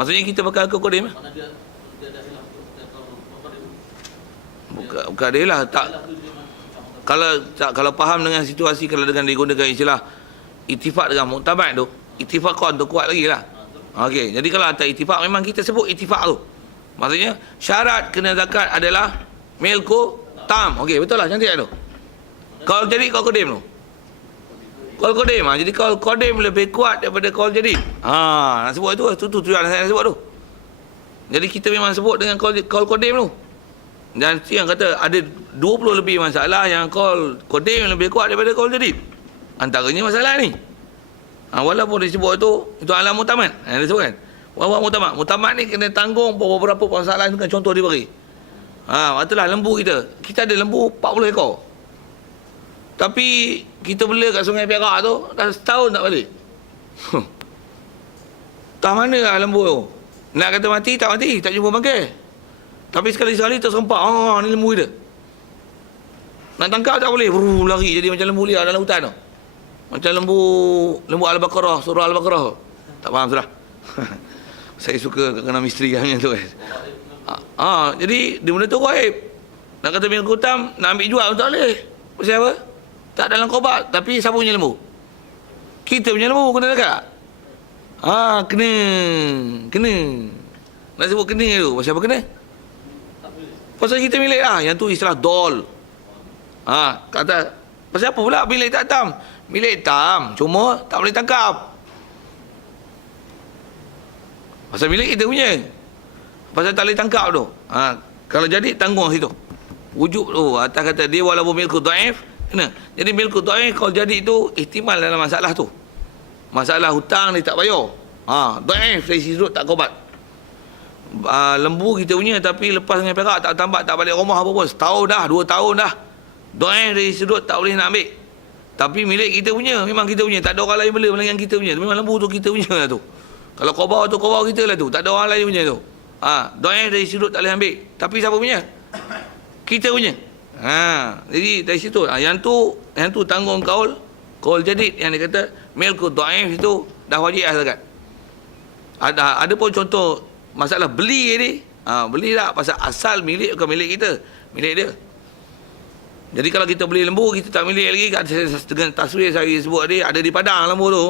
Maksudnya kita pakai akal kodim. Bukan dia lah. Tak. Kalau faham dengan situasi, kalau dengan digunakan istilah ittifaq dengan muktamad tu, ittifaqan tu kuat lagi lah. Okey, jadi kalau atas ittifaq memang kita sebut ittifaq tu. Maksudnya syarat kena zakat adalah milku tam. Okey, betul lah, cantik tu. Kalau jadi kau kodim tu. Kau kodim jadi kau kodim lebih kuat daripada kau jadi. Nak sebut tu tujuan saya nak sebut tu. Jadi kita memang sebut dengan kau kodim tu. Dan yang kata ada 20 lebih masalah yang call kodim lebih kuat daripada call jadi. Antaranya masalah ni. Walaupun disebut itu alam mutamat. Dia sebut kan. Walaupun mutamat. Mutamat ni kena tanggung beberapa masalah. Kan contoh dia bagi. Itulah lembu kita. Kita ada lembu 40 ekor. Tapi kita bela kat Sungai Perak tu dah setahun tak balik. Tak mana lah lembu tu. Nak kata mati, tak mati. Tak jumpa bangkai. Tapi sekali-sekali terserempak. Ni lembu kita. Nak tangkap tak boleh. Lari jadi macam lembu liar dalam hutan tu. Macam lembu Al-Baqarah, surah Al-Baqarah. Tak faham sudah. Saya suka kena misteri macam tu kan. Jadi dia benda tu gaib. Nak kata bin kutam, nak ambil jual tak boleh. Pasal apa? Tak dalam kobat. Tapi siapa punya lembu? Kita punya lembu kena dekat. Kena. Nak sebut kena tu. Pasal apa kena? Pasal kita milik lah. Yang tu istilah dol. Kata, pasal apa pula milik tak tam? Milik tam, cuma tak boleh tangkap. Pasal milik kita punya. Pasal tak boleh tangkap tu. Kalau jadi tanggung situ. Wujud tu atas kata dia walaupun milku dhaif, kena. Jadi milku dhaif kalau jadi tu ihtimal dalam masalah tu. Masalah hutang dia tak bayar. Dhaif dari sudut tak kobat. Lembu kita punya tapi lepas dengan Perak tak tambah, tak balik rumah apa pun. Setahun dah, 2 tahun dah. Dhaif dari sudut tak boleh nak ambil. Tapi milik kita punya, memang kita punya. Tak ada orang lain bela melainkan kita punya. Memang lembu tu kita punya lah tu. Kalau kobau tu kobau kita lah tu. Tak ada orang lain punya tu. Dhaif dari sudut tak boleh ambil. Tapi siapa punya? Kita punya. Jadi dari situ yang tu tanggung kaul jadid yang dia kata milku dhaif itu dah wajib zakat. Ada pun contoh masalah beli ni. Beli tak pasal asal milik bukan milik kita, milik dia. Jadi kalau kita beli lembu, kita tak milik lagi. Dengan taswir saya sebut tadi, ada di Padang lembu tu.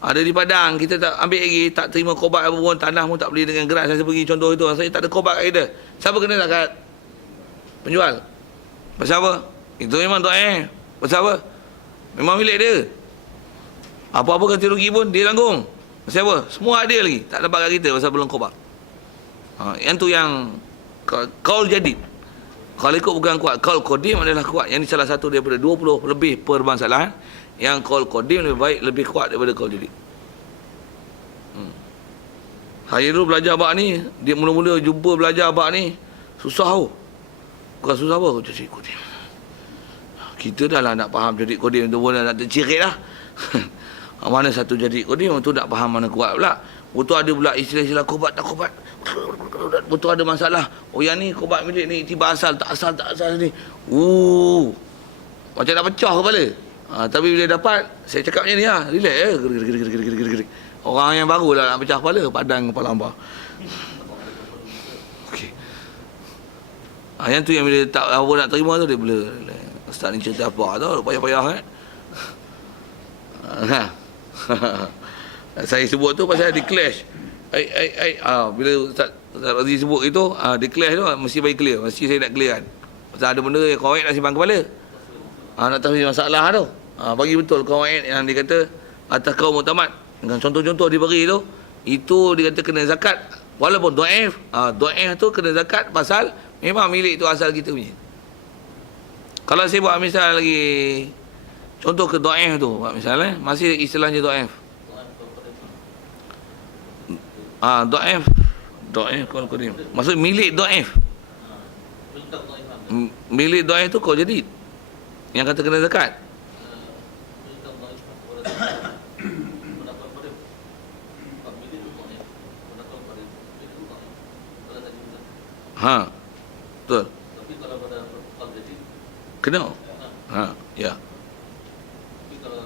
Ada di Padang, kita tak ambil lagi, tak terima kobat apa pun, tanah pun tak beli dengan geras. Saya pergi contoh itu, saya tak ada kobat kat kita. Siapa kena zakat? Penjual. Pasal apa? Itu memang dhaif. Pasal apa? Memang milik dia. Apa-apa ganti rugi pun dia tanggung. Pasal apa? Semua ada lagi. Tak dapat kat kita pasal belum kobat. Yang tu yang kaul jadid. Kalau ikut bukan kuat. Kaul kodim adalah kuat. Yang ni salah satu daripada 20 lebih permasalahan. Yang kaul kodim lebih baik, lebih kuat daripada kaul jadid. Saya dulu belajar abad ni, dia mula-mula jumpa belajar abad ni, susah tau. Bukan susah apa, jadid kodim. Kita dah lah nak faham jadid kodim tu pun nak tercirit lah. Mana satu jadid kodim tu nak faham mana kuat pula. Betul ada pula istilah-istilah kobat tak kobat. Betul ada masalah. Yang ni kobat milik ni tiba asal tak asal ni. Macam nak pecah kepala. Tapi bila dapat, saya cakap macam ni lah. Relax je. Gerik. Orang yang baru lah nak pecah kepala. Padang kepala hamba. Okey. Yang tu yang bila tak apa nak terima tu dia bila ustaz ni cerita apa tu payah-payah kan. Saya sebut tu pasal dia clash. Bila Ustaz Razi sebut itu, dia clash tu mesti bagi clear. Mesti saya nak clear kan. Pasal ada benda yang kawaid nak simpan kepala. Nak tahu masalah tu. Bagi betul kawaid yang dia kata atas kaum muktamad. Dengan contoh-contoh dia bagi tu, itu dia kata kena zakat. Walaupun dhaif, dhaif tu kena zakat pasal memang milik tu asal kita punya. Kalau saya buat misal lagi contoh ke dhaif tu, buat misalnya masih istilahnya dhaif. Dhaif qaul qadim. Maksud milik dhaif. Milik dhaif tu kau jadi yang kata kena zakat. Betul. Tapi kalau pada qaul jadi kena. Ya. Tapi kalau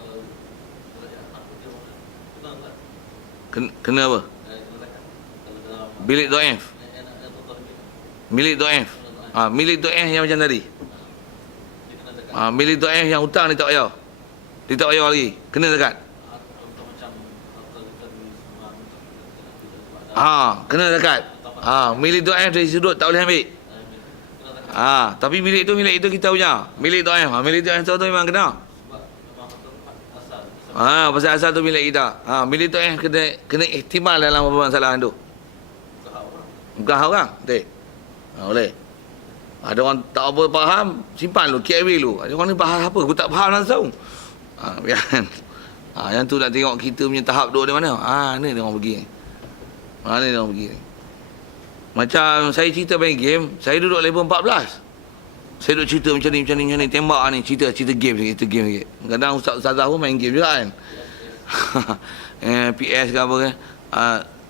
kena apa? Milik dhaif. Milik dhaif. Milik dhaif yang macam tadi. Milik dhaif yang hutang dia tak payah. Dia tak payah lagi. Kena zakat. Kena zakat. Milik dhaif dari sudut tak boleh ambil. Tapi milik itu kita punya. Milik dhaif. Milik dhaif tu memang kena. Pasal asal tu milik kita. Milik dhaif kena ihtimal dalam permasalahan tu. Bukan orang. Betul. Boleh. Ada orang tak apa faham, simpan dulu, carry dulu. Ada orang ni faham apa? Aku tak faham langsung. Biarkan. Yang tu nak tengok kita punya tahap duduk di mana. Ni dia orang pergi. Ni dia orang pergi. Macam saya cerita main game, saya duduk level 14. Saya duduk cerita macam ni, tembak ni, cerita game sikit. Kadang ustaz-ustazah pun main game juga kan. PS ke apa kan.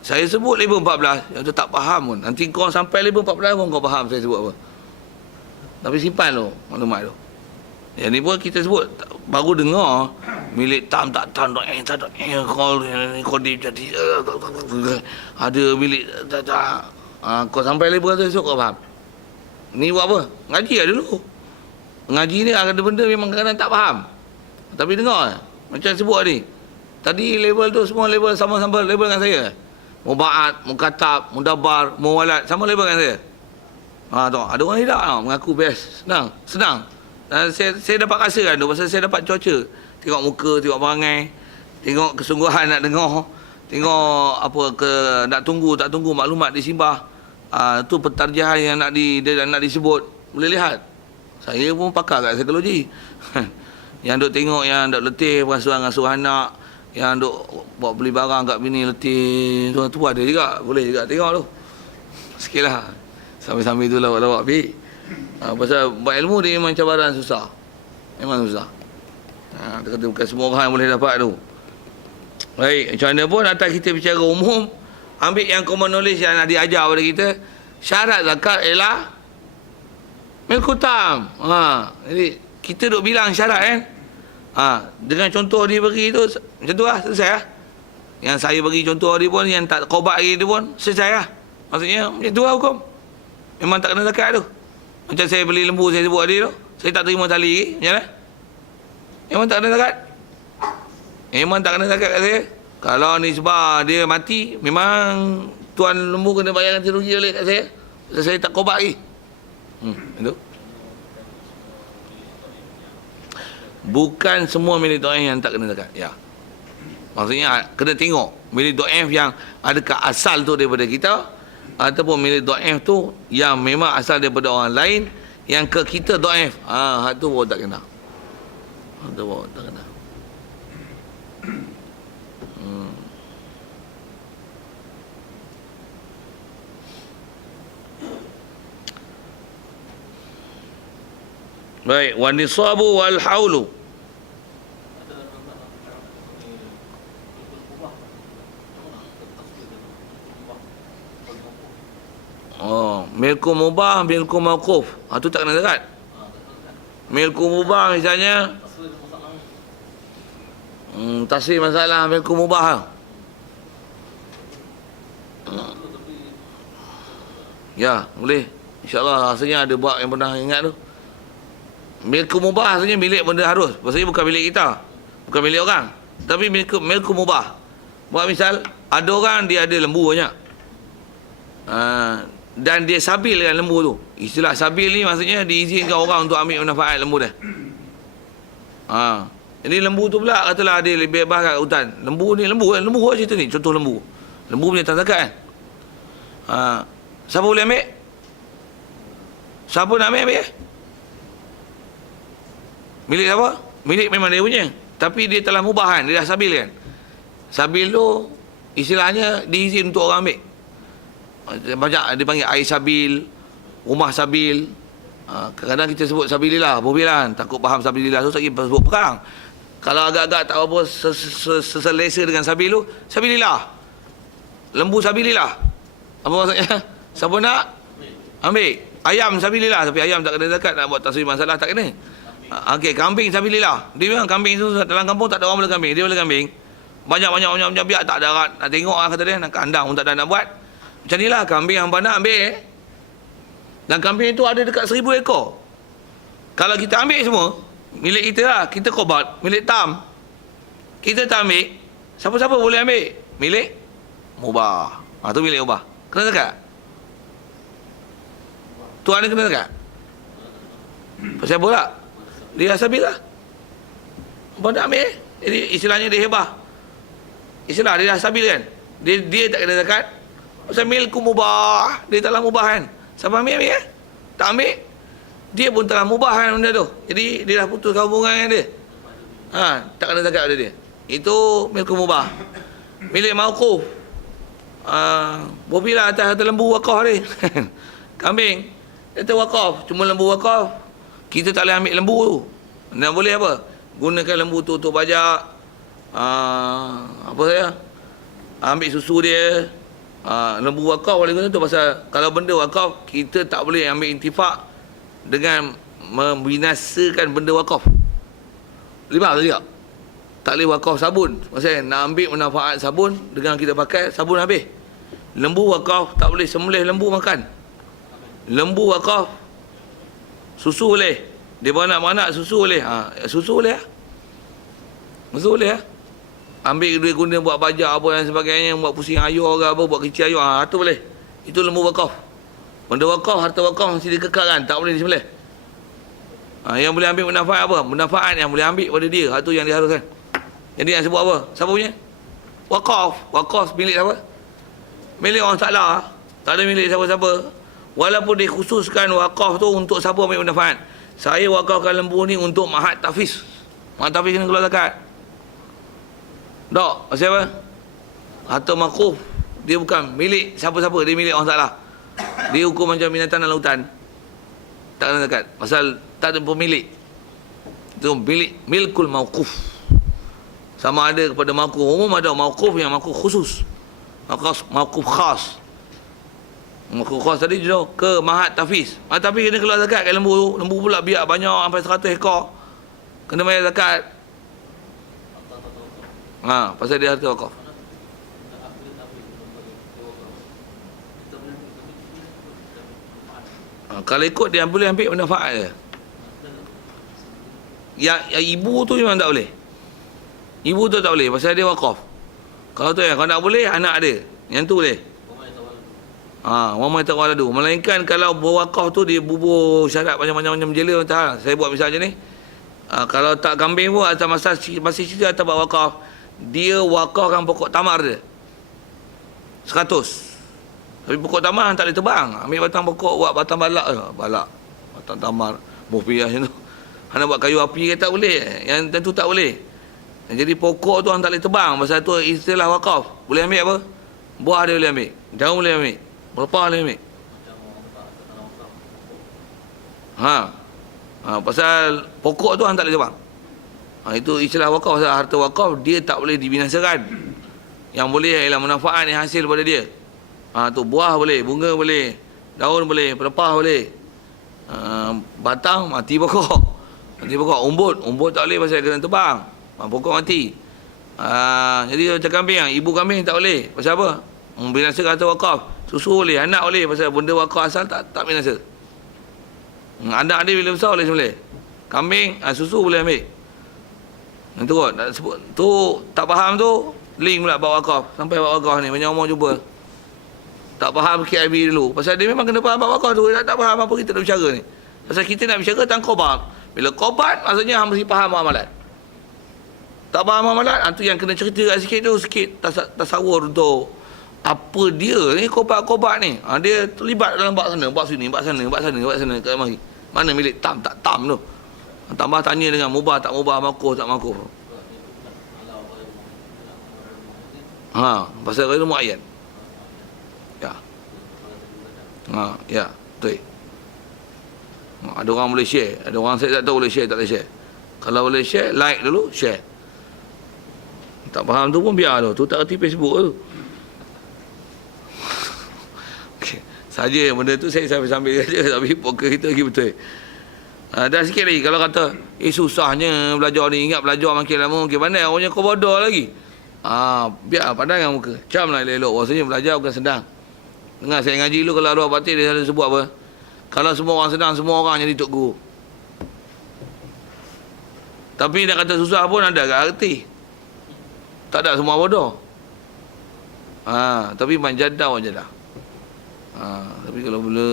Saya sebut level 14, yang tu tak faham pun. Nanti kau sampai level 14 pun kau faham saya sebut apa. Tapi simpan tu maklumat tu. Yang ni pun kita sebut baru dengar milik tak kau dia jadi ada milik tak. Kau sampai level tu esok kau faham. Ni buat apa? Ngaji lah dulu. Ngaji ni ada benda memang kadang-kadang tak faham. Tapi dengar macam sebut ni. Tadi level tu semua level sama-sama level dengan saya. Mubaat, mukatab, mudabar, muwalat sama level dengan saya. Tu ada orang tidak mengaku best. Senang. Dan saya dapat rasakan tu pasal saya dapat cuaca. Tengok muka, tengok perangai, tengok kesungguhan nak dengar, tengok apa ke nak tunggu tak tunggu maklumat disimbah. Tu pentarjahan yang nak disebut. Boleh lihat. Saya pun pakar kat psikologi. Yang duk tengok yang duk letih ngasuh anak, yang duk buat beli barang kat bini letih, tu ada juga. Boleh juga tengok tu. Sikitlah. Sambil-sambil tu lawak-lawak pergi. Pasal buat ilmu dia memang cabaran susah. Memang susah. Dia kata bukan semua orang yang boleh dapat tu. Baik, macam mana pun atas kita bicara umum, ambil yang common knowledge yang nak diajar pada kita. Syarat zakat ialah milkutam. Jadi kita duk bilang syarat kan. Dengan contoh dia bagi tu macam tu lah, selesai lah. Yang saya bagi contoh dia pun, yang tak kobat lagi tu pun selesai lah. Maksudnya macam tu lah hukum. Memang tak kena zakat tu. Macam saya beli lembu saya sebut tadi tu, saya tak terima tali lagi, macam mana? Memang tak kena zakat. Memang tak kena zakat kat saya. Kalau ni sebab dia mati, memang tuan lembu kena bayar ganti rugi oleh kat saya. Saya tak kobat lagi. Itu. Bukan semua milik do'if yang tak kena zakat. Ya. Maksudnya kena tengok milik do'if yang adakah asal tu daripada kita, ataupun milik do'if tu yang memang asal daripada orang lain yang ke kita do'if. Tu baru tak kena. Itu baru tak kena. Baik, wa nisabu wal haulu. Milku mubah, milku mawquf. Tu tak kena zakat. Milku mubah misalnya tasrif masalah milku mubah. Ya, boleh. InsyaAllah rasanya ada buat yang pernah ingat tu. Milku mubah rasanya milik benda harus. Maksudnya bukan milik kita. Bukan milik orang. Tapi milku mubah. Buat misal, ada orang dia ada lembu banyak. Dan dia sabil dengan lembu tu. Istilah sabil ni maksudnya diizinkan orang untuk ambil manfaat lembu dia. Jadi lembu tu pula katalah dia lebih bebas kat hutan. Lembu lah cerita ni. Contoh lembu. Lembu punya tak zakat kan. Siapa boleh ambil? Siapa nak ambil? Milik siapa? Milik memang dia punya. Tapi dia telah mubah kan. Dia dah sabil kan. Sabil tu istilahnya diizin untuk orang ambil. Banyak dia panggil air sabil, rumah sabil. Kadang-kadang kita sebut sabilillah, berbilan. Takut faham sabilillah tu lagi sebut perang. Kalau agak-agak tak apa seselesa dengan sabil tu, sabilillah. Lembu sabilillah. Apa maksudnya? Siapa nak? Ambil. Ayam sabilillah, tapi ayam tak kena zakat, nak buat tasrif masalah tak kena. Okey, kambing sabilillah. Dia memang kambing tu dalam kampung tak ada orang boleh kambing. Dia boleh kambing. Banyak biar tak ada orang nak tengok lah kata dia, nak kandang pun tak ada nak buat. Macam ni lah, kambing hangpa nak ambil. Dan kambing itu ada dekat 1000 ekor. Kalau kita ambil semua, milik kita lah, kita kobat, milik tam. Kita tak ambil, siapa-siapa boleh ambil. Milik mubah. Tu milik mubah. Kena dekat? Tuan dia kena dekat? Pasal apa tak? Dia asabil lah. Apa nak ambil? Jadi istilahnya dia hebah. Istilah dia asabil kan? Dia tak kena dekat. Pasal milku mubah. Dia taklah mubah kan? Siapa ambil ya? Tak ambil. Dia pun telah mubah kan benda tu. Jadi dia dah putus hubungan dengan dia. Tak kena dekat pada dia. Itu milku mubah. Milik mauquf. Bobilah atas harta lembu wakaf ni. Kambing. Dia tu wakaf. Cuma lembu wakaf. Kita tak boleh ambil lembu tu. Dan boleh apa? Gunakan lembu tu untuk bajak. Apa saya? Ambil susu dia. Lembu wakaf boleh guna tu. Pasal kalau benda wakaf, kita tak boleh ambil intifak dengan membinasakan benda wakaf. Lima tadi tak? Tak boleh wakaf sabun. Maksudnya nak ambil manfaat sabun, dengan kita pakai sabun habis. Lembu wakaf tak boleh sembelih lembu makan. Lembu wakaf susu boleh. Dia beranak-beranak susu boleh. Susu boleh lah. Susu boleh lah. Ambil dia guna buat bajak apa dan sebagainya, buat pusing ayur ke apa, buat kecil ayur. Itu boleh. Itu lembu wakaf. Benda wakaf, harta wakaf mesti dikekalkan, tak boleh disembelih. Yang boleh ambil manfaat apa? Manfaat yang boleh ambil pada dia. Itu yang diharuskan. Jadi yang sebut apa? Siapa punya? Wakaf. Wakaf milik siapa? Milik orang Ta'ala. Tak ada milik siapa-siapa. Walaupun dikhususkan wakaf tu untuk siapa ambil manfaat. Saya wakafkan lembu ni untuk mahat tahfiz. Mahat tahfiz kena keluar zakat. Tak, pasal apa? Harta maquf. Dia bukan milik siapa-siapa. Dia milik orang Ta'ala. Dia hukum macam binatang dalam hutan. Tak kena zakat. Pasal tak ada pemilik. Itu milik milkul mauquf. Sama ada kepada mauquf umum, ada mauquf yang mauquf khusus. Mauquf khas. Mauquf khas tadi je ke mahat tahfiz. Mahat tahfiz kena keluar zakat kat lembu tu. Lembu pula biak banyak sampai 100 ekor. Kena bayar zakat. Pasal dia harta wakaf. Kalau ikut dia boleh ambil manfaat je. Yang ibu tu memang tak boleh. Ibu tu tak boleh pasal dia wakaf. Kalau tu kalau tak boleh anak dia. Yang tu boleh. Wama taqawaladu. Melainkan kalau berwakaf tu dia bubur syarat macam-macam jela macam saya buat misalnya ni. Kalau tak kambing pun atau masih cerita atau buat wakaf, dia wakafkan pokok tamar dia 100. Tapi pokok tamar tak boleh tebang. Ambil batang pokok, buat batang balak je. Balak, batang tamar, mufiah macam tu. Hanya buat kayu api ke tak boleh. Yang tentu tak boleh. Jadi pokok tu tak boleh tebang. Pasal tu istilah wakaf. Boleh ambil apa? Buah dia boleh ambil. Daun boleh ambil. Pelepah boleh ambil. Pasal pokok tu tak boleh tebang. Itu istilah wakaf. Pasal harta wakaf dia tak boleh dibinasakan. Yang boleh ialah manfaat yang hasil pada dia. Tu buah boleh, bunga boleh, daun boleh, pelepah boleh. Batang mati pokok. Mati pokok. Umbut tak boleh pasal kena tebang. Pokok mati. Jadi macam kambing, ibu kambing tak boleh. Pasal apa? Binasakan harta wakaf. Susu boleh, anak boleh pasal benda wakaf asal tak binasa. Anak dia bila besar boleh sembelih. Kambing, susu boleh ambil. Itu kot, nak sebut. Tu tak faham tu, link pula bawa wakaf. Sampai bawa wakaf ni, banyak orang jumpa. Tak faham KIB dulu. Pasal dia memang kena faham bawa wakaf tu. Tak faham apa kita nak bicara ni. Pasal kita nak bicara tentang qobat. Bila qobat, maksudnya mesti faham amalat. Tak faham amalat, tu yang kena cerita kat sikit tu, sikit tasawur untuk apa dia ni qobat-qobat ni. Dia terlibat dalam bab sana, bab sini, bab sana, bab sana, bab sana, kat mari. Mana milik tam, tak tam tu. Tambah tanya dengan mubah, tak mubah, makruh, tak makruh. Pasal ilmu ayat. Ya, betul. Ada orang boleh share, ada orang saya tak tahu boleh share tak boleh share. Kalau boleh share, like dulu, share. Tak faham tu pun biar tu tak erti Facebook tu. Okay. Saja benda tu saya sambil saja tapi poker kita lagi betul. Dah sikit lagi kalau kata susahnya belajar ni, ingat belajar makin lama makin pandai, orangnya kau bodoh lagi. Biar pandang dengan muka. Camlah elok-elok, rasanya belajar bukan senang. Dengar saya ngaji dulu, kalau arwah batin dia selalu sebut apa? Kalau semua orang senang, semua orang jadi tok guru. Tapi nak kata susah pun ada kat hati. Tak ada semua bodoh. Tapi manjadau je dah. Tapi kalau bila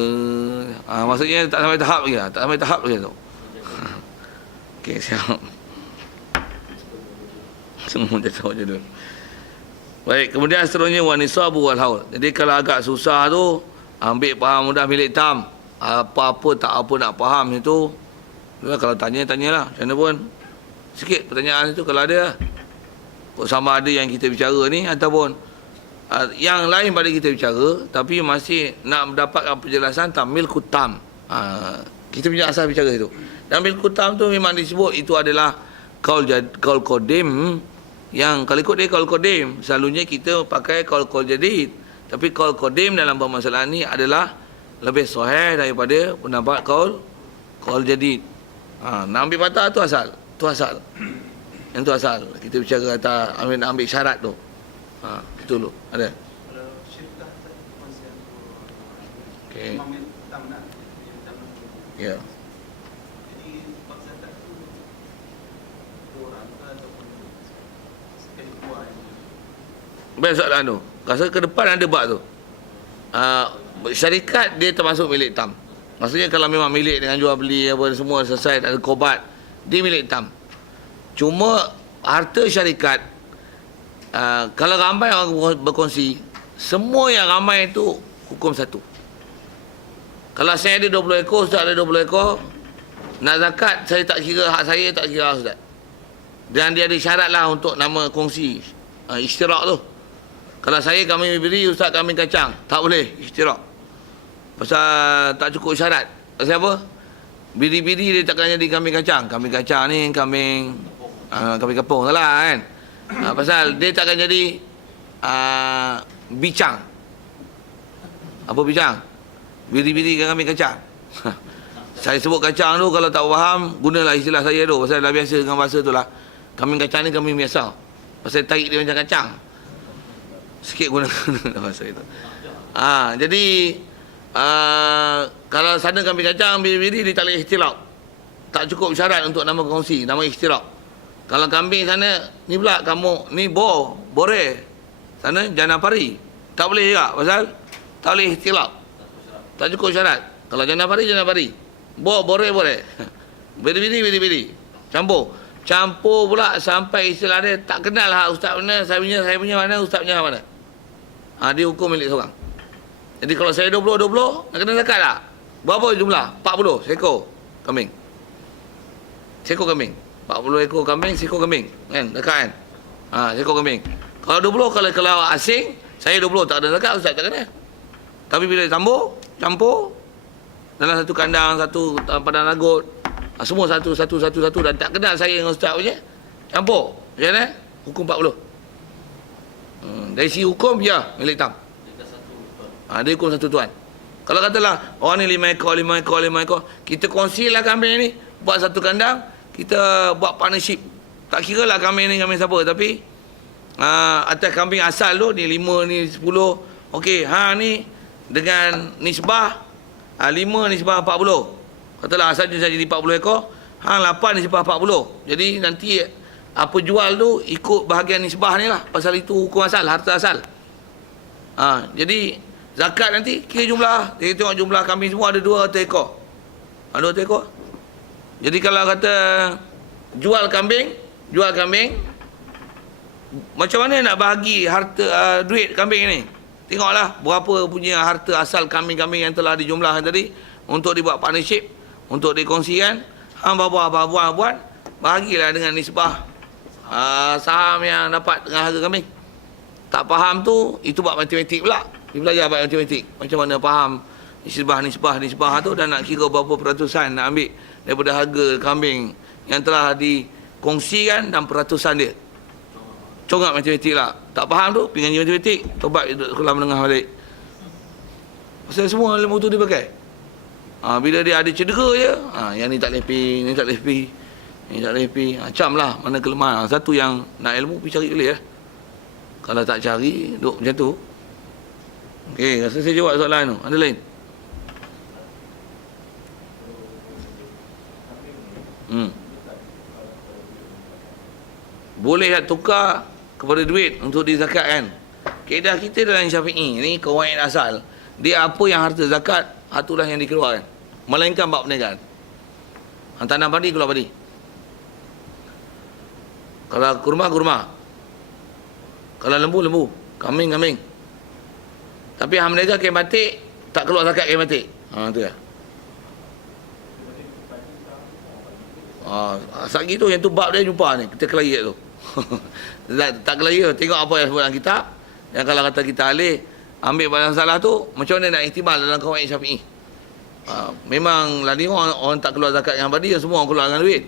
maksudnya tak sampai tahap lagi lah. Tak sampai tahap lagi tu. Okey, siap. Semua dah tahu je dulu. Baik, kemudian seterusnya wanisabu wal haul. Jadi kalau agak susah tu, ambil faham mudah milik tam. Apa-apa tak apa nak faham itu. Kalau tanyalah. Macam mana pun. Sikit pertanyaan itu kalau ada. Sama ada yang kita bicara ni ataupun yang lain pada kita bicara, tapi masih nak mendapatkan penjelasan tamil kutam. Kita punya asal bicara itu. Dan mil kutam tu memang disebut itu adalah kaul qadim, yang kalau ikut dia kaul qadim, selalunya kita pakai kaul jadid. Tapi kaul qadim dalam permasalahan ni adalah lebih sahih daripada pendapat kaul jadid. Nak ambil patah tu asal. Tu asal. Yang tu asal. Kita bicara kata ambil syarat tu. Itu dulu. Ada? Kalau syirkah konsep okey. Ya. Jadi bangsa tak tu orang ke ataupun sekali keluar. Baik soalan tu. Rasa ke depan ada bab tu. Syarikat dia termasuk milik tam. Maksudnya kalau memang milik dengan jual beli apa semua selesai, ada kobat, dia milik tam. Cuma harta syarikat, kalau ramai orang berkongsi, semua yang ramai itu hukum satu. Kalau saya ada 20 ekor, Ustaz ada 20 ekor, nak zakat, saya tak kira hak saya, tak kira hak Ustaz. Dan dia ada syarat lah untuk nama kongsi, ishtirak tu. Kalau saya kami beri, Ustaz kami kacang, tak boleh ishtirak. Pasal tak cukup syarat. Pasal apa? Biri-biri dia takkan jadi kambing kacang. Kambing kacang ni kambing kepung lah kan. Pasal dia takkan jadi bicang. Apa bicang? Biri-biri kambing kacang. Saya sebut kacang tu, kalau tak faham, gunalah istilah saya tu. Pasal dah biasa dengan bahasa tu lah. Kambing kacang ni kambing biasa. Pasal tarik dia macam kacang. Sikit guna bahasa itu. Jadi kalau sana kambing kacang, biri-biri dia tak boleh ikhtilaf. Tak cukup syarat untuk nama kongsi, nama ikhtilaf. Kalau kambing sana, ni pula kamu, ni bore. Sana janapari. Tak boleh juga, pasal tak boleh ikhtilaf. Tak cukup syarat. Kalau janapari. Bore. Biri-biri. Campur pula sampai istilah dia tak kenal hak ustaz mana, saya punya mana, ustaz punya mana. Dia hukum milik seorang. Jadi kalau saya 20, nak kena zakat tak? Berapa jumlah? 40 sekor kambing. Sekor kambing. 40 ekor kambing, sekor kambing. Kan? Zakat kan? Sekor kambing. Kalau 20, kalau asing, saya 20 tak ada zakat, ustaz tak kena. Tapi bila campur dalam satu kandang, satu padang lagut, semua satu dan tak kenal saya dengan ustaz punya, campur. Macam mana? Hukum 40. Dari segi hukum, ya, milik tam. Dia hukum satu tuan. Kalau katalah orang ni 5 ekor, kita kongsilah kambing ni, buat satu kandang, kita buat partnership. Tak kira lah kambing ni kambing siapa, tapi atas kambing asal tu, ni 5, ni 10. Okey, ni dengan nisbah 5 nisbah 40. Katalah asalnya saya jadi 40 ekor, 8 nisbah 40. Jadi nanti apa jual tu ikut bahagian nisbah ni lah. Pasal itu hukum asal, harta asal. Jadi zakat nanti kira jumlah. Dia tengok jumlah kambing semua ada 200 ekor. 200 ekor. Jadi kalau kata jual kambing, macam mana nak bahagi harta duit kambing ni? Tengoklah berapa punya harta asal kambing-kambing yang telah dijumlahkan tadi untuk dibuat partnership, untuk dikongsikan. Buat, bahagilah dengan nisbah saham yang dapat dengan harga kambing. Tak faham tu, itu buat matematik pula. Dia belajar buat matematik. Macam mana faham nisbah tu, dan nak kira berapa peratusan nak ambil daripada harga kambing yang telah dikongsikan dan peratusan dia. Congak matematik lah. Tak faham tu, pergi ngaji matematik, tobat duduk sekolah menengah balik. Pasal semua ilmu tu dipakai. Bila dia ada cedera je, yang ni tak lepi, ni tak lepi. Macam lah, mana kelemahan. Satu yang nak ilmu, pergi cari boleh lah. Kalau tak cari, duduk macam tu. Okey, rasa saya jawab soalan tu. Ada lain? Boleh tak tukar kepada duit untuk dizakatkan? Kaedah kita dalam Syafi'i ni, kawaid asal, dia apa yang harta zakat, itulah yang dikeluarkan. Melainkan bab perniagaan. Tanam padi, keluar padi. Kalau kurma, kurma. Kalau lembu, lembu. Kambing, kambing. Tapi hang berniaga kain batik, tak keluar zakat kain batik. Tu ya. Asal gitu, yang tu bab dia jumpa ni. Kita kelayi tu. Tak kelayi tu. Tengok apa yang sebut dalam kitab. Yang kalau kata kita alih, ambil barang salah tu, macam mana nak ihtimal dalam kawaid Syafi'i. Memang lah ni orang tak keluar zakat yang padi, yang semua orang keluar dengan duit.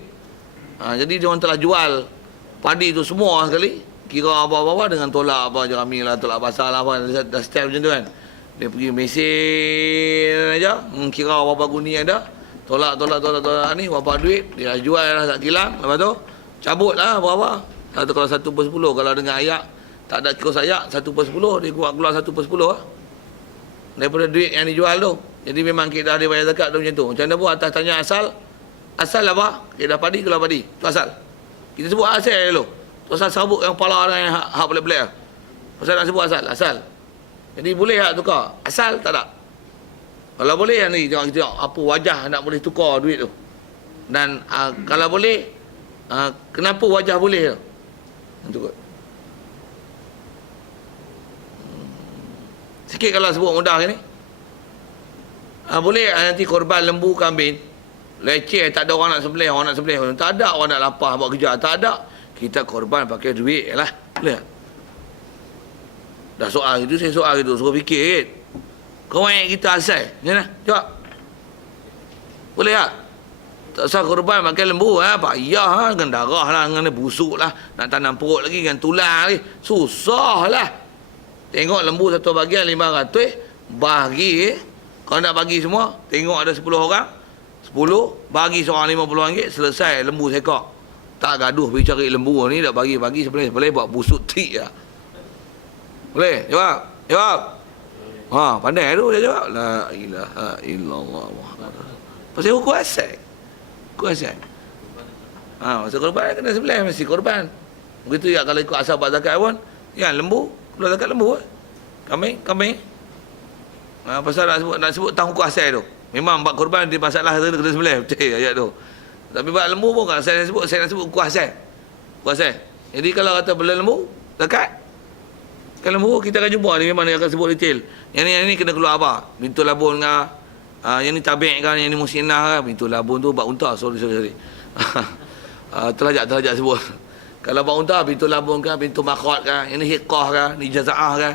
Jadi dia orang telah jual padi tu semua sekali, kira apa-apa dengan tolak apa jerami lah, tolak basah lah apa, dah style macam tu kan. Dia pergi mesin aja, kira apa-apa guni ada, tolak ni berapa duit, dia jual lah tak kilang, lepas tu cabut lah berapa. Satu kalau 1/10, kalau dengan ayak tak ada kos ayak 1/10, dia keluar 1/10 lah daripada duit yang dijual tu. Jadi memang kita ada bayar zakat tu macam tu. Macam mana pun atas tanya asal apa? Kita padi keluar padi. Tu asal. Kita sebut asal dulu. Tu asal sabuk yang kepala dengan yang hak pelik-pelik. Pasal nak sebut asal. Jadi boleh tak tukar? Asal tak ada. Kalau boleh yang ni tengok kita apa wajah nak boleh tukar duit tu. Dan kalau boleh kenapa wajah boleh tu? Itu kot. Sikit kalau sebut mudah ni. Boleh nanti korban lembu, kambing, leceh, tak ada orang nak sembelih, tak ada orang nak lapar buat kerja, tak ada, kita korban pakai duit lah. Boleh tak? Dah soal itu, saya soal itu, suruh fikir. Kawan kita asal macam mana? Jawab. Boleh tak? Tak usah korban pakai lembu, payah dengan darah lah, dengan busuk lah, nak tanam perut lagi, dengan tulang lagi, susah lah. Tengok lembu satu bahagian 500, bagi kalau nak bagi semua, tengok ada 10 orang, 10, bagi seorang RM50, selesai lembu sekok. Tak gaduh pergi cari lembu ni, dah bagi sebelah buat busuk tik lah. Boleh? Jawab. Pandai tu dia jawab. La ilaha illallah Muhammad. Pasal hukum asal. Pasal korban kena sebelah, mesti korban. Begitu ya kalau ikut asal buat zakat pun, ya lembu, keluar zakat lembu. Kambing. Pasal nak sebut tahu hukum asal tu. Memang buat korban dia masalah kena sebelah, betul ayat tu. Tapi buat lembu pun kan saya nak sebut hukum asal. Jadi kalau kata bela lembu, zakat. Kalau lembu kita akan jumpa ni memang dia akan sebut detail. Yang ni kena keluar apa? Pintu labun ke? Yang ni tabik kan, yang ni musinah kan? Pintu labun tu bak unta. Sorry. Terlajak sebut. Kalau bak unta, pintu labun kan, pintu makhot kan, yang ni hiqah kan, ni jazaah kan.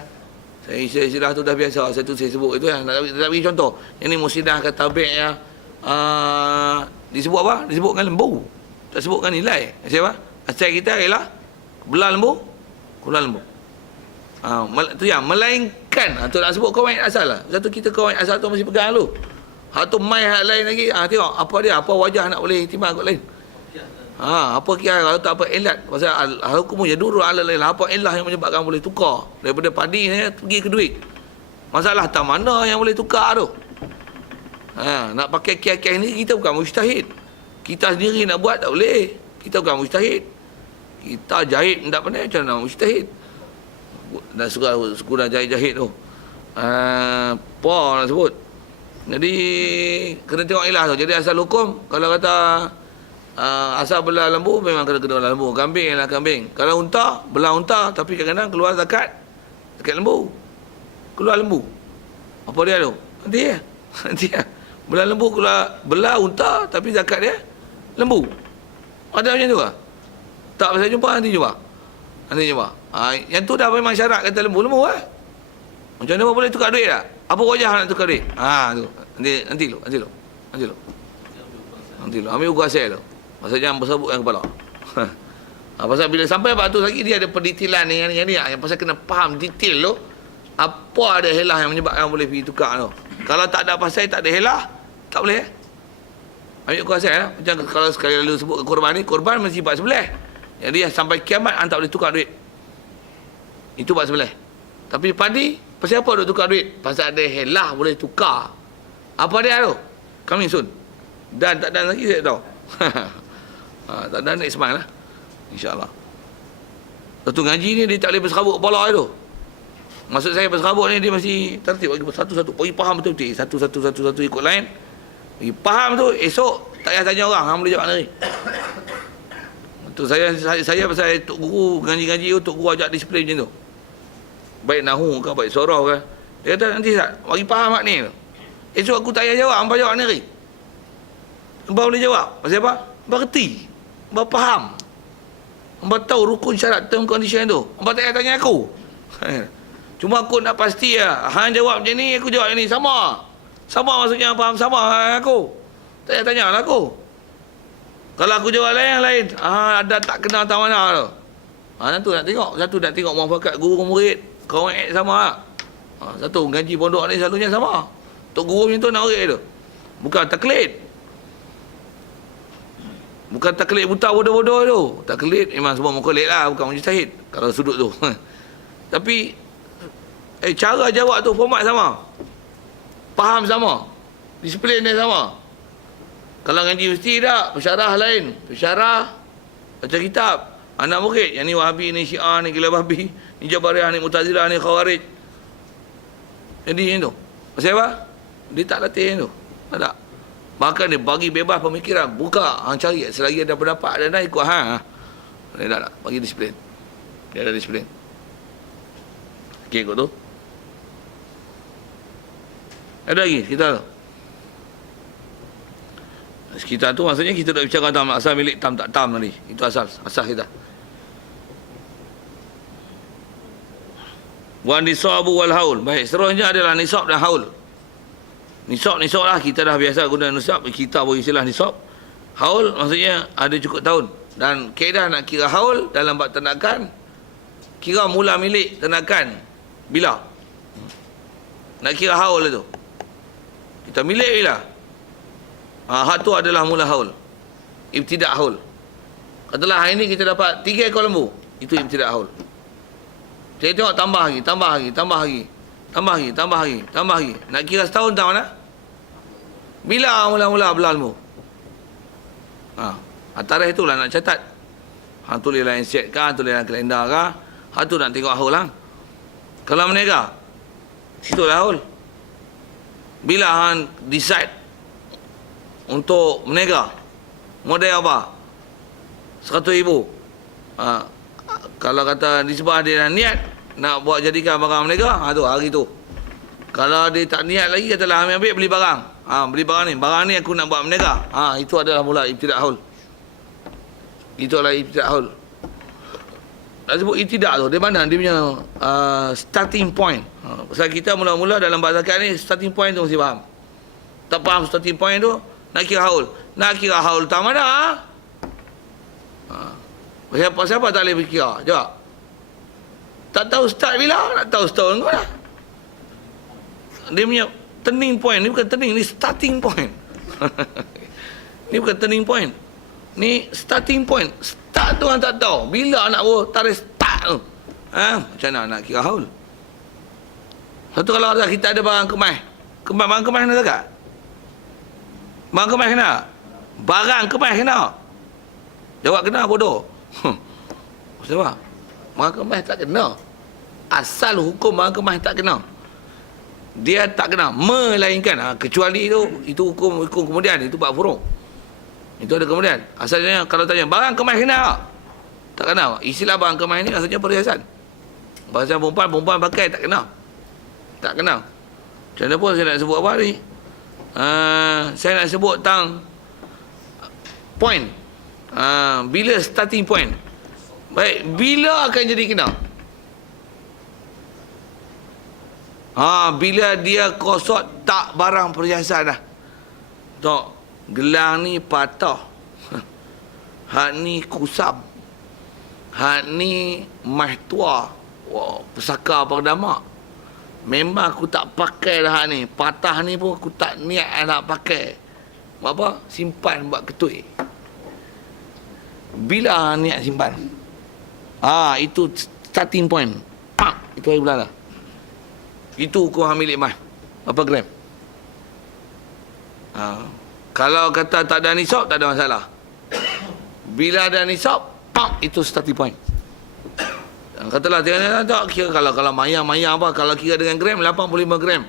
Istilah tu dah biasa. Saya sebut itu kan. Tak bagi contoh. Yang ni musinah ke tabik ya. Disebut apa? Disebutkan lembu. Tak sebutkan nilai. Siapa? Asal kita ialah belah lembu, keluar lembu. Tu yang melainkan tu nak sebut kawaid asal lah. Satu kita kawaid asal tu mesti pegang dulu. Hak tu mai hak lain lagi. Tengok apa dia, apa wajah nak boleh ihtimal kot lain. Apa kira kalau tak apa ilat. Pasal hukum yaduru ala lain. Apa ilah yang menyebabkan boleh tukar daripada padi ni pergi ke duit. Masalah tak mana yang boleh tukar tu. Nak pakai kiai-kiai ni kita bukan mujtahid. Kita sendiri nak buat tak boleh. Kita bukan mujtahid. Kita jahit tak pandai macam mana mujtahid. Dan suku dah jahit tu. Apa nak sebut. Jadi kena tengok ilah tu. Jadi asal hukum kalau kata asal belah lembu memang kena belah lembu. Kambing ialah kambing. Kalau unta, belah unta tapi kadang-kadang keluar zakat lembu. Keluar lembu. Apa dia tu? Nanti ya. Belah lembu keluar, belah unta tapi zakat dia lembu. Ada macam tu ke? Tak pasal jumpa nanti jumpa. Yang tu dah memang syarat kata lembu lah. Macam mana boleh tukar duit tak? Apa wajah nak tukar duit? Tu. Nanti lu. Ambil kuasa tu. Pasal jangan bersabutkan kepala. Pasal bila sampai waktu lagi dia ada pendetailan ni yang pasal kena faham detail tu. Apa ada helah yang menyebabkan boleh pergi tukar tu. Kalau tak ada pasal tak ada helah, tak boleh. Ambil kuasa lah. Macam kalau sekali lalu sebut korban ni, korban mesti buat sebelah. Jadi sampai kiamat tak boleh tukar duit. Itu buat sebelah. Tapi padi Pasal apa duk tukar duit? Pasal ada helah boleh tukar. Apa dia tu? Coming soon. Dan tak dan lagi saya tahu. Tak dan next month lah. InsyaAllah. Satu ngaji ni dia tak boleh berserabut kepala tu. Maksud saya berserabut ni dia mesti tertib bagi satu-satu. Bagi faham betul-betul. Satu-satu ikut lain. Bagi faham tu esok tak payah tanya orang. Hang boleh jawab sendiri. Tu saya pasal tok guru ngaji-ngaji tu tok guru ajak disiplin macam tu. Baik nahu ke baik surah ke. Dia kata nanti tak bagi faham mak ni tu. Esok aku tak payah jawab, hangpa jawab sendiri. Hangpa boleh jawab. Pasal apa? Hangpa reti. Hangpa faham. Hangpa tahu rukun syarat term condition tu. Hangpa tak payah tanya aku. Cuma aku nak pasti lah. Hang jawab macam ni, aku jawab macam ni. Sama. Sama maksudnya faham sama aku. Tak payah tanya lah aku. Kalau aku jawab lain. Ada tak kenal tak mana tu. Satu nak tengok. Satu nak tengok muafakat guru murid. Kau sama lah. Satu gaji pondok ni selalunya sama. Tok guru macam tu nak orang tu. Bukan taklid. Bukan taklid buta bodoh-bodoh tu. Taklid memang semua muqallid lah. Bukan mujtahid. Kalau sudut tu. Tapi cara jawab tu format sama. Faham sama. Disiplin dia sama. Kalau ngaji mesti tak. Pensyarah lain. Pensyarah baca kitab. Anak murid. Yang ni Wahabi, ni Syiah, ni gila babi. Ni Jabariyah, ni Mu'tazilah, ni Khawarij. Jadi macam tu. Pasal apa? Dia tak latih tu. Tak. Bahkan dia bagi bebas pemikiran. Buka. Hang cari. Selagi ada pendapat. Dia dah ikut hang. Dia tak. Bagi disiplin. Dia ada disiplin. Okey ikut tu. Ada lagi sekitar tu. Sekitar tu maksudnya kita nak bicara tentang asal milik tam tak tam tadi. Itu asal kita. Wan nisabu wal haul. Baik, seterusnya adalah nisab dan haul. Nisab lah kita dah biasa guna nisab, kita bagi istilah nisab. Haul maksudnya ada cukup tahun. Dan kaedah nak kira haul dalam bab ternakan, kira mula milik ternakan bila. Nak kira haul tu. Kita milik bila? Hak tu adalah mula haul. Ibtidak haul. Katalah hari ni kita dapat 3 ekor lembu. Itu ibtidak haul. Saya tengok tambah lagi. Nak kira setahun tak mana? Bila mula-mula belah lembu? Tarikh itulah nak catat. Tulis dalam set kah, tulis dalam kalender kah. Tu nak tengok haul lah. Kalau menega, situ lah haul. Bila hang decide untuk menega, model apa? 100,000. Kalau kata di sebelah dia dah niat nak buat jadikan barang menega, tu hari tu. Kalau dia tak niat lagi, katalah ambil beli barang. Beli barang ni aku nak buat menega. Itu adalah mula ibtidak haul. Itu adalah ibtidak haul. Nak sebut ibtidak tu, dia mana dia punya starting point. Pasal kita mula-mula dalam bahasa zakat ni, starting point tu mesti faham. Tak faham starting point tu, nak kira haul. Nak kira haul tak mana? Siapa tak boleh berkira? Jawab. Tak tahu start bila, nak tahu setahun kau dah. Dia punya turning point, ni bukan turning, ni starting point. Ni bukan turning point. Ni starting point. Start tu orang tak tahu. Bila nak tarikh start tu. Macam mana nak kira haul? Satu kalau kita ada barang kemas. Barang kemas kena zakat? Barang kemas kena? Barang kemas kena? Jawab kena bodoh. Maksud apa? Barang kemas tak kena. Asal hukum barang kemas tak kena. Dia tak kena. Melainkan. Kecuali itu hukum kemudian. Itu bab furuk. Itu ada kemudian. Asalnya kalau tanya, barang kemas kena? Tak kena. Istilah barang kemas ni maksudnya perhiasan. Bahasa perempuan pakai tak kena. Tak kena. Macam mana pun saya nak sebut apa ni? Saya nak sebut tentang point. Bila starting point. Baik, bila akan jadi kena? Bila dia kosot tak barang perhiasan dah. Tok, gelang ni patah. Hak ni kusam. Hak ni mahtua. Pusaka perdama. Memang aku tak pakai dah hak ni. Patah ni pun aku tak niat nak pakai. Buat apa? Simpan buat ketui. Bila niat simpan? Itu starting point. Itu hari bulan lah. Itu hukum hamil iman. Berapa gram? Kalau kata tak ada nisab, tak ada masalah. Bila ada nisab, itu starting point. Katalah tak kira kalau mayang apa, kalau kira dengan gram 85 gram.